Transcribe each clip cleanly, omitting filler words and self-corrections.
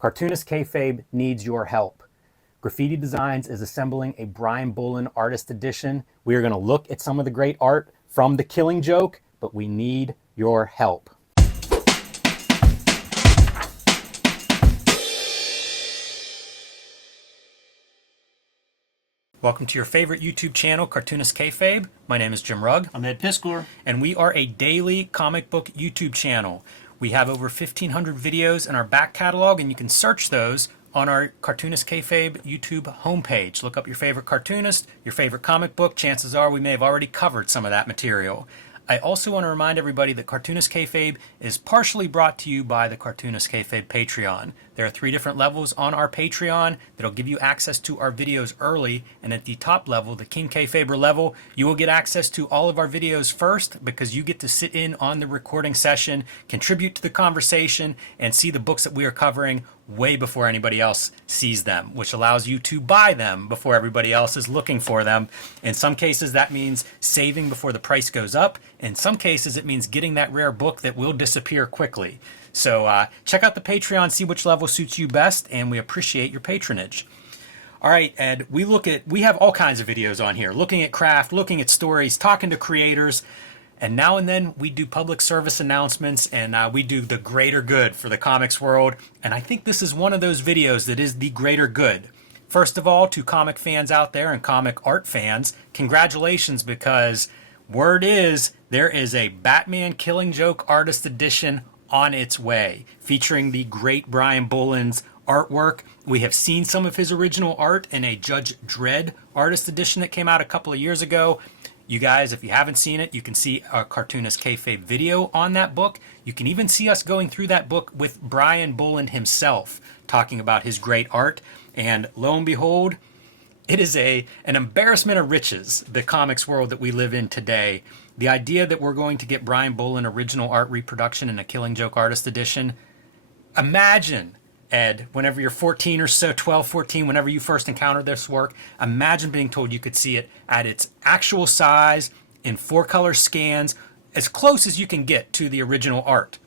Cartoonist Kayfabe needs your help. Graffiti Designs is assembling a Brian Bolin Artist Edition. We are going to look at some of the great art from The Killing Joke, but we need your help. Welcome to your favorite YouTube channel, Cartoonist Kayfabe. My name is Jim Rugg. I'm Ed Piskor. And we are a daily comic book YouTube channel. We have over 1,500 videos in our back catalog, and you can search those on our Cartoonist Kayfabe YouTube homepage. Look up your favorite cartoonist, your favorite comic book. Chances are we may have already covered some of that material. I also want to remind everybody that Cartoonist Kayfabe is partially brought to you by the Cartoonist Kayfabe Patreon. There are 3 different levels on our Patreon that'll give you access to our videos early, and at the top level, the King Kayfaber level, you will get access to all of our videos first because you get to sit in on the recording session, contribute to the conversation, and see the books that we are covering way before anybody else sees them, which allows you to buy them before everybody else is looking for them. In some cases, that means saving before the price goes up. In some cases, it means getting that rare book that will disappear quickly. So check out the Patreon, see which level suits you best, and we appreciate your patronage. All right, Ed, we have all kinds of videos on here, looking at craft, looking at stories, talking to creators, and now and then we do public service announcements, and we do the greater good for the comics world. And I think this is one of those videos that is the greater good. First of all, to comic fans out there and comic art fans, congratulations, because word is there is a Batman Killing Joke Artist Edition on its way, featuring the great Brian Bolin's artwork. We have seen some of his original art in a Judge Dredd Artist Edition that came out a couple of years ago. You guys, if you haven't seen it, you can see a Cartoonist Kayfabe video on that book. You can even see us going through that book with Brian Bolin himself, talking about his great art. And lo and behold, it is an embarrassment of riches, the comics world that we live in today. The idea that we're going to get Brian Bolin original art reproduction in a Killing Joke Artist Edition. Imagine, Ed, whenever you're 14 or so, 12, 14, whenever you first encountered this work, imagine being told you could see it at its actual size in 4-color scans, as close as you can get to the original art.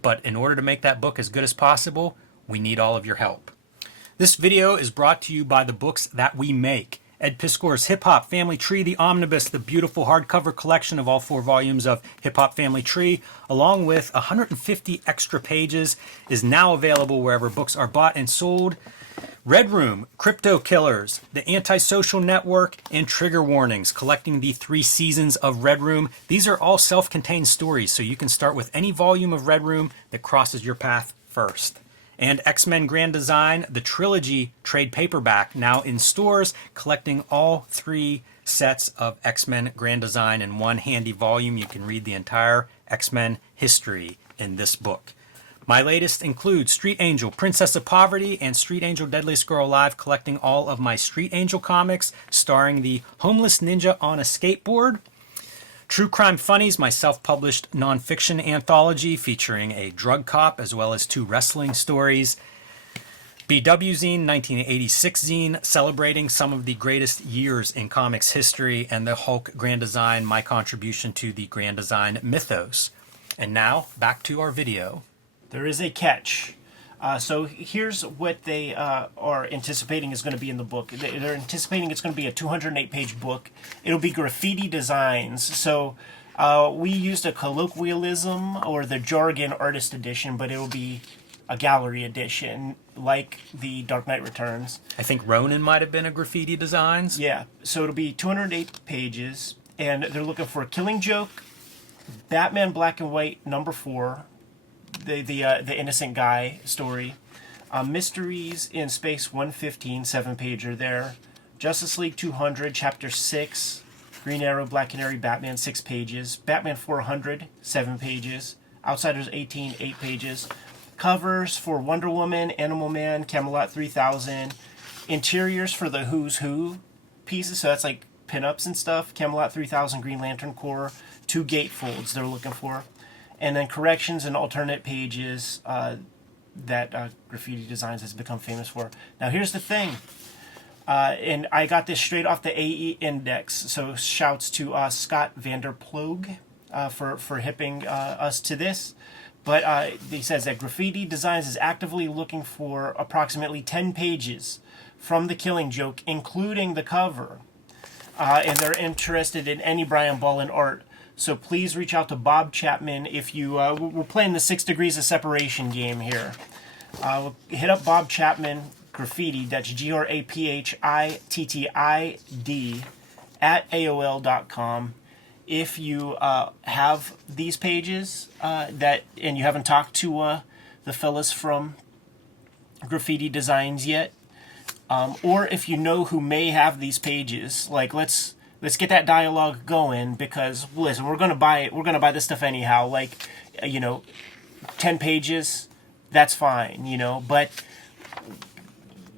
But in order to make that book as good as possible, we need all of your help. This video is brought to you by the books that we make. Ed Piskor's Hip Hop Family Tree, the Omnibus, the beautiful hardcover collection of all 4 volumes of Hip Hop Family Tree, along with 150 extra pages, is now available wherever books are bought and sold. Red Room, Crypto Killers, The Antisocial Network, and Trigger Warnings, collecting the 3 seasons of Red Room. These are all self-contained stories, so you can start with any volume of Red Room that crosses your path first. And X-Men Grand Design, the trilogy trade paperback, now in stores, collecting all 3 sets of X-Men Grand Design in one handy volume. You can read the entire X-Men history in this book. My latest includes Street Angel, Princess of Poverty, and Street Angel Deadliest Girl Alive, collecting all of my Street Angel comics, starring the homeless ninja on a skateboard. True Crime Funnies, my self-published nonfiction anthology featuring a drug cop as well as 2 wrestling stories. BW Zine, 1986 zine, celebrating some of the greatest years in comics history, and the Hulk Grand Design, my contribution to the Grand Design mythos. And now, back to our video. There is a catch. So here's what they are anticipating is going to be in the book. They're anticipating it's going to be a 208-page book. It'll be graffiti designs. So we used a colloquialism or the jargon artist edition, but it'll be a gallery edition like the Dark Knight Returns. I think Ronin might have been a graffiti designs. Yeah, so it'll be 208 pages, and they're looking for a Killing Joke, Batman Black and White #4, the innocent guy story, Mysteries in Space 115, 7-pager there, Justice League 200 Chapter 6, Green Arrow, Black Canary, Batman 6 pages, Batman 400 7 pages, Outsiders 18 8 pages, covers for Wonder Woman, Animal Man, Camelot 3000, interiors for the Who's Who pieces, so that's like pinups and stuff, Camelot 3000, Green Lantern Corps, 2 gatefolds they're looking for. And then corrections and alternate pages that Graffiti Designs has become famous for. Now here's the thing, and I got this straight off the AE Index, so shouts to Scott Vanderploeg for hipping us to this. But he says that Graffiti Designs is actively looking for approximately 10 pages from The Killing Joke, including the cover. And they're interested in any Brian Bolland art. So please reach out to Bob Chapman if you... we're playing the 6 Degrees of Separation game here. Hit up Bob Chapman Graffiti, that's GRAPHITTID, at AOL.com. If you have these pages and you haven't talked to the fellas from Graffiti Designs yet, or if you know who may have these pages, like let's get that dialogue going, because listen, we're gonna buy this stuff anyhow. Like, 10 pages, that's fine, but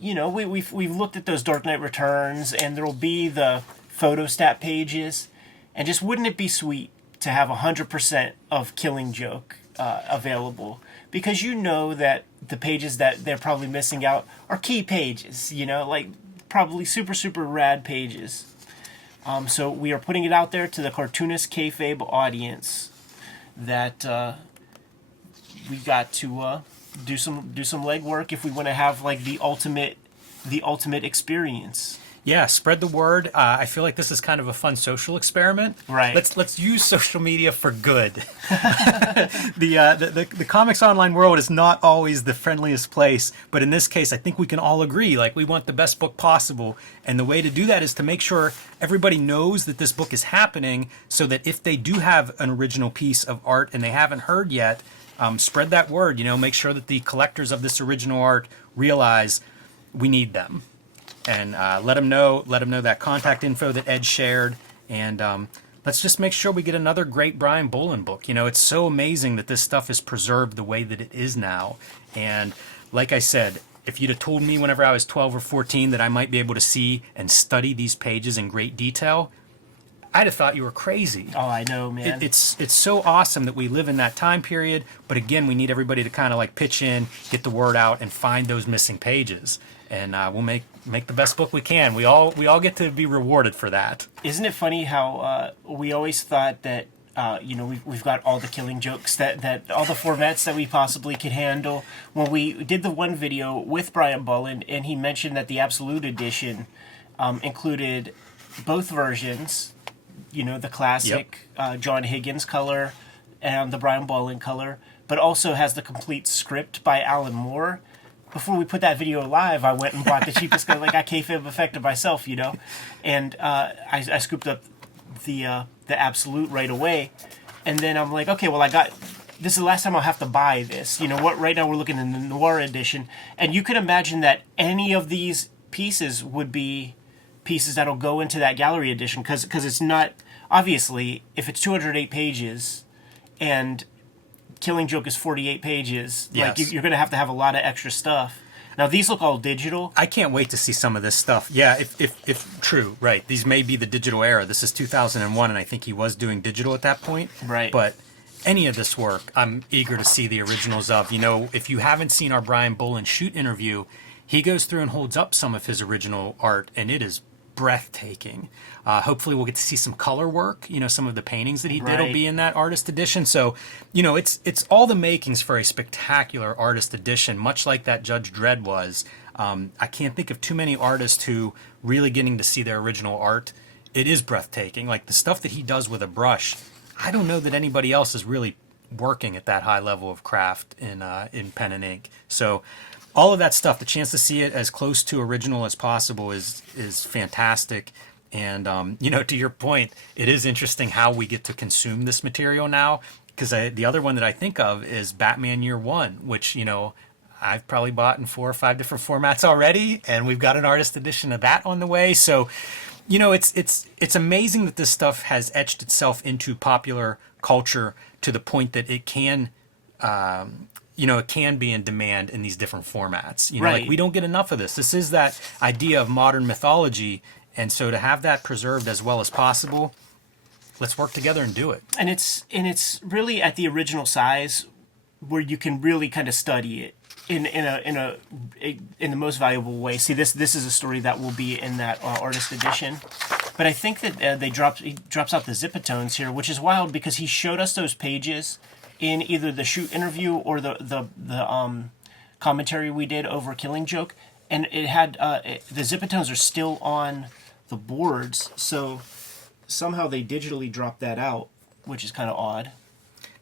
we've looked at those Dark Knight Returns, and there'll be the photostat pages, and just wouldn't it be sweet to have 100% of Killing Joke available? Because that the pages that they're probably missing out are key pages, like probably super, super rad pages. So we are putting it out there to the Cartoonist Kayfabe audience that we got to do some legwork if we want to have like the ultimate experience. Yeah, spread the word. I feel like this is kind of a fun social experiment. Right. Let's use social media for good. The comics online world is not always the friendliest place, but in this case, I think we can all agree, like, we want the best book possible, and the way to do that is to make sure everybody knows that this book is happening, so that if they do have an original piece of art and they haven't heard yet, spread that word. Make sure that the collectors of this original art realize we need them. And let them know that contact info that Ed shared, and let's just make sure we get another great Brian Bolland book. It's so amazing that this stuff is preserved the way that it is now. And like I said, if you'd have told me whenever I was 12 or 14 that I might be able to see and study these pages in great detail, I'd have thought you were crazy. Oh, I know, man. It's so awesome that we live in that time period, but again, we need everybody to kind of like pitch in, get the word out, and find those missing pages. And we'll make the best book we can. We all get to be rewarded for that. Isn't it funny how we always thought that we've got all the Killing Jokes, that all the formats that we possibly could handle. When we did the one video with Brian Bolland, and he mentioned that the Absolute Edition included both versions, the classic John Higgins color and the Brian Bolland color, but also has the complete script by Alan Moore. Before we put that video live, I went and bought the cheapest color. Like, I Kayfabe affected myself, and I scooped up the Absolute right away, and then I'm like, okay, well, this is the last time I'll have to buy this. Right now we're looking in the Noir edition, and you can imagine that any of these pieces would be pieces that'll go into that gallery edition, because it's not, obviously, if it's 208 pages and Killing Joke is 48 pages. Yes. Like, you're going to have a lot of extra stuff. Now, these look all digital. I can't wait to see some of this stuff. Yeah, if true, right. These may be the digital era. This is 2001, and I think he was doing digital at that point. Right. But any of this work, I'm eager to see the originals of. If you haven't seen our Brian Bolland shoot interview, he goes through and holds up some of his original art, and it is breathtaking. Hopefully we'll get to see some color work. Some of the paintings that he did will be in that artist edition. So, it's all the makings for a spectacular artist edition, much like that Judge Dredd was. I can't think of too many artists who really getting to see their original art. It is breathtaking. Like, the stuff that he does with a brush, I don't know that anybody else is really working at that high level of craft in pen and ink. So, all of that stuff, the chance to see it as close to original as possible is fantastic. And, to your point, it is interesting how we get to consume this material now, because the other one that I think of is Batman Year One, which, I've probably bought in 4 or 5 different formats already, and we've got an artist edition of that on the way. So, it's amazing that this stuff has etched itself into popular culture to the point that it can... it can be in demand in these different formats. Right. Like, we don't get enough of this. This is that idea of modern mythology, and so to have that preserved as well as possible, let's work together and do it. And it's really at the original size where you can really kind of study it in the most valuable way. See, this is a story that will be in that artist edition. But I think that he drops out the Zipatones here, which is wild because he showed us those pages in either the shoot interview or the commentary we did over Killing Joke, and it had the Zipatones are still on the boards, so somehow they digitally dropped that out, which is kind of odd.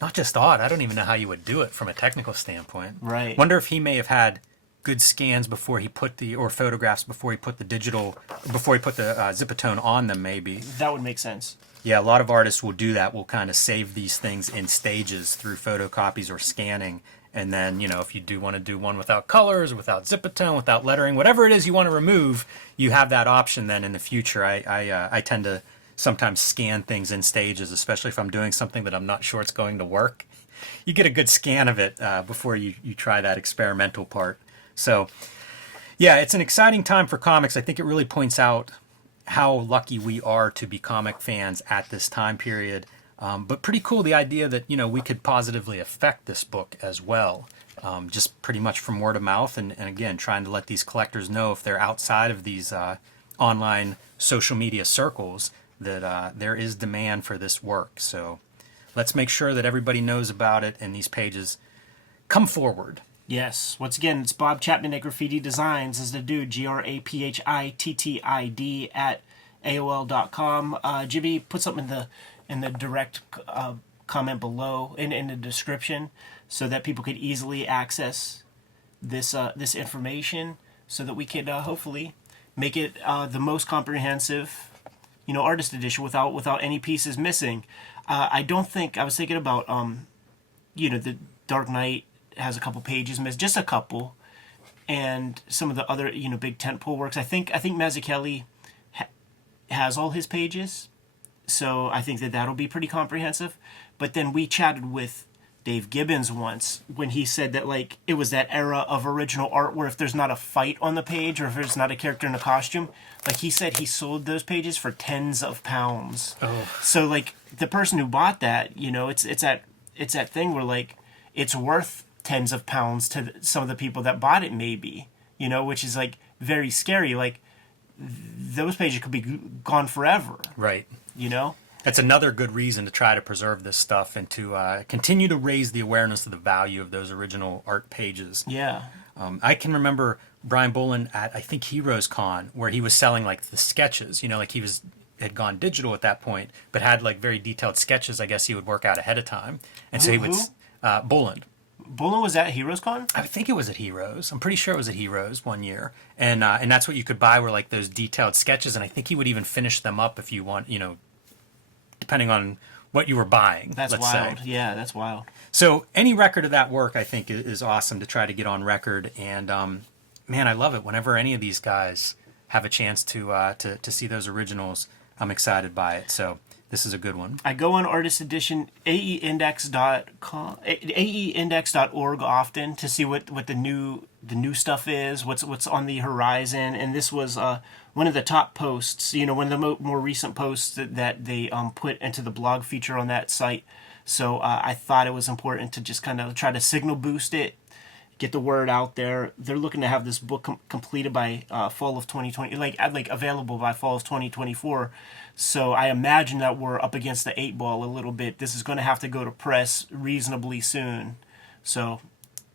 Not just odd. I don't even know how you would do it from a technical standpoint. Right. Wonder if he may have had good scans before he put or photographs before he put the Zipatone on them, maybe. That would make sense. Yeah, a lot of artists will do that. Will kind of save these things in stages through photocopies or scanning. And then, if you do want to do one without colors, without Zipatone, without lettering, whatever it is you want to remove, you have that option then in the future. I tend to sometimes scan things in stages, especially if I'm doing something that I'm not sure it's going to work. You get a good scan of it before you try that experimental part. So, yeah, it's an exciting time for comics. I think it really points out how lucky we are to be comic fans at this time period. But pretty cool, the idea that, we could positively affect this book as well. Just pretty much from word of mouth. And again, trying to let these collectors know if they're outside of these online social media circles that there is demand for this work. So let's make sure that everybody knows about it and these pages come forward. Yes. Once again, it's Bob Chapman at Graffiti Designs is the dude, GRAPHITTID at AOL.com. Jimmy, put something in the direct comment below in the description so that people could easily access this information so that we could hopefully make it the most comprehensive, artist edition without any pieces missing. I don't think, I was thinking about, the Dark Knight has a couple pages missed, just a couple, and some of the other big tentpole works. I think Mazzucchelli has all his pages, so I think that'll be pretty comprehensive. But then we chatted with Dave Gibbons once when he said that it was that era of original art where if there's not a fight on the page or if there's not a character in a costume, he said he sold those pages for tens of pounds. Oh. So the person who bought that, it's that thing where it's worth tens of pounds to some of the people that bought it, maybe, which is very scary. Those pages could be gone forever. Right. That's another good reason to try to preserve this stuff and to continue to raise the awareness of the value of those original art pages. Yeah. I can remember Brian Boland at, I think, Heroes Con, where he was selling the sketches, he had gone digital at that point, but had very detailed sketches I guess he would work out ahead of time. And so he would, Boland. Boland was at Heroes Con? I think it was at Heroes. I'm pretty sure it was at Heroes one year. And that's what you could buy were those detailed sketches. And I think he would even finish them up if you want, depending on what you were buying. That's wild. Say. Yeah, that's wild. So any record of that work, I think, is awesome to try to get on record. And, man, I love it. Whenever any of these guys have a chance to see those originals, I'm excited by it. So this is a good one. I go on Artist Edition, aeindex.com, aeindex.org often to see what the new stuff is, what's on the horizon. And this was one of the top posts, one of the more recent posts that they put into the blog feature on that site. So I thought it was important to just kind of try to signal boost it, get the word out there. They're looking to have this book completed by fall of 2020, available by fall of 2024. So I imagine that we're up against the 8 ball a little bit. This is going to have to go to press reasonably soon. So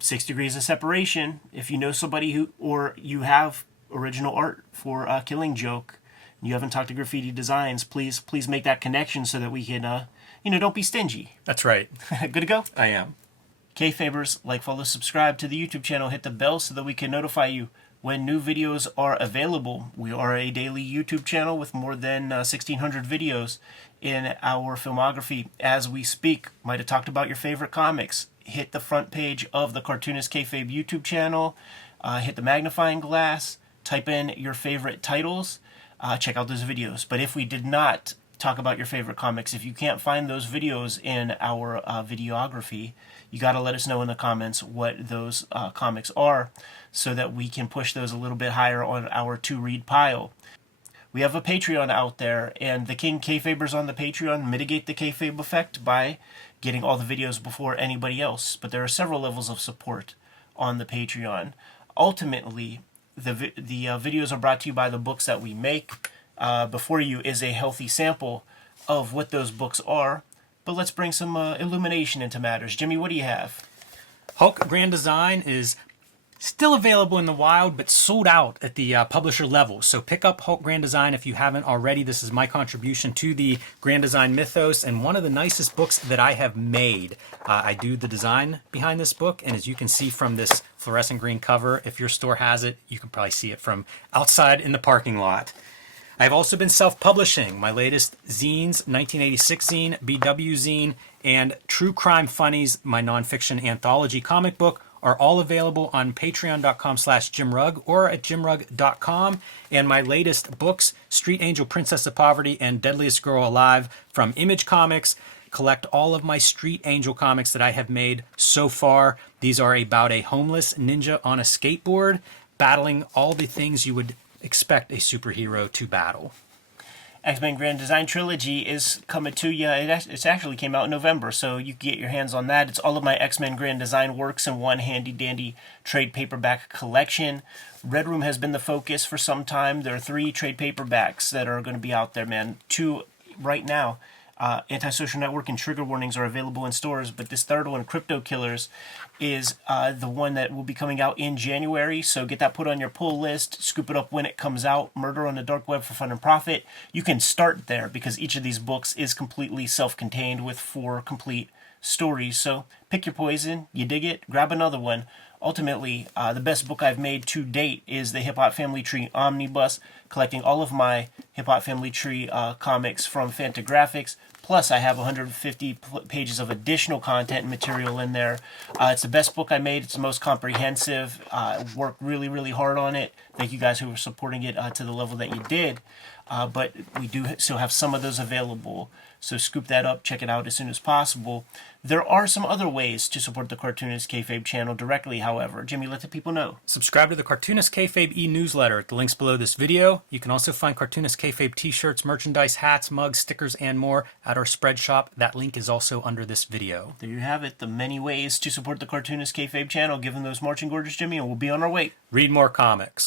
6 degrees of separation. If you know somebody or you have original art for Killing Joke, and you haven't talked to Graffiti Designs, please make that connection so that we can, don't be stingy. That's right. Good to go? I am. Kayfabers, follow, subscribe to the YouTube channel, hit the bell so that we can notify you when new videos are available. We are a daily YouTube channel with more than 1,600 videos in our filmography as we speak. Might have talked about your favorite comics. Hit the front page of the Cartoonist Kayfabe YouTube channel. Hit the magnifying glass. Type in your favorite titles. Check out those videos. But if we did not talk about your favorite comics, if you can't find those videos in our videography, you got to let us know in the comments what those comics are so that we can push those a little bit higher on our to-read pile. We have a Patreon out there, and the King Kayfabers on the Patreon mitigate the kayfabe effect by getting all the videos before anybody else. But there are several levels of support on the Patreon. Ultimately, the videos are brought to you by the books that we make. Before you is a healthy sample of what those books are. but let's bring some illumination into matters. Jimmy, what do you have? Hulk Grand Design is still available in the wild, but sold out at the publisher level. So pick up Hulk Grand Design if you haven't already. This is my contribution to the Grand Design mythos and one of the nicest books that I have made. I do the design behind this book, and as you can see from this fluorescent green cover, if your store has it, you can probably see it from outside in the parking lot. I've also been self-publishing. My latest zines, 1986 zine, BW zine, and True Crime Funnies, my nonfiction anthology comic book, are all available on patreon.com/JimRugg or at jimrugg.com. And my latest books, Street Angel, Princess of Poverty, and Deadliest Girl Alive from Image Comics. Collect all of my Street Angel comics that I have made so far. These are about a homeless ninja on a skateboard battling all the things you would expect a superhero to battle. X-Men Grand Design Trilogy is coming to you. It actually came out in November, so you can get your hands on that. It's all of my X-Men Grand Design works in one handy-dandy trade paperback collection. Red Room has been the focus for some time. There are 3 trade paperbacks that are going to be out there, man. 2 right now. Antisocial Network and Trigger Warnings are available in stores, but this third one, Crypto Killers, is the one that will be coming out in January. So get that put on your pull list, scoop it up when it comes out. Murder on the Dark Web for Fun and Profit. You can start there because each of these books is completely self-contained with 4 complete stories. So pick your poison, you dig it, grab another one. Ultimately, the best book I've made to date is the Hip Hop Family Tree Omnibus, collecting all of my Hip Hop Family Tree comics from Fantagraphics. Plus, I have 150 pages of additional content and material in there. It's the best book I made. It's the most comprehensive. Worked really, really hard on it. Thank you guys who were supporting it to the level that you did. But we do still have some of those available. So scoop that up, check it out as soon as possible. There are some other ways to support the Cartoonist Kayfabe channel directly, however. Jimmy, let the people know. Subscribe to the Cartoonist Kayfabe e-newsletter at the links below this video. You can also find Cartoonist Kayfabe t-shirts, merchandise, hats, mugs, stickers, and more at our spread shop. That link is also under this video. There you have it, the many ways to support the Cartoonist Kayfabe channel. Give them those marching orders, Jimmy, and we'll be on our way. Read more comics.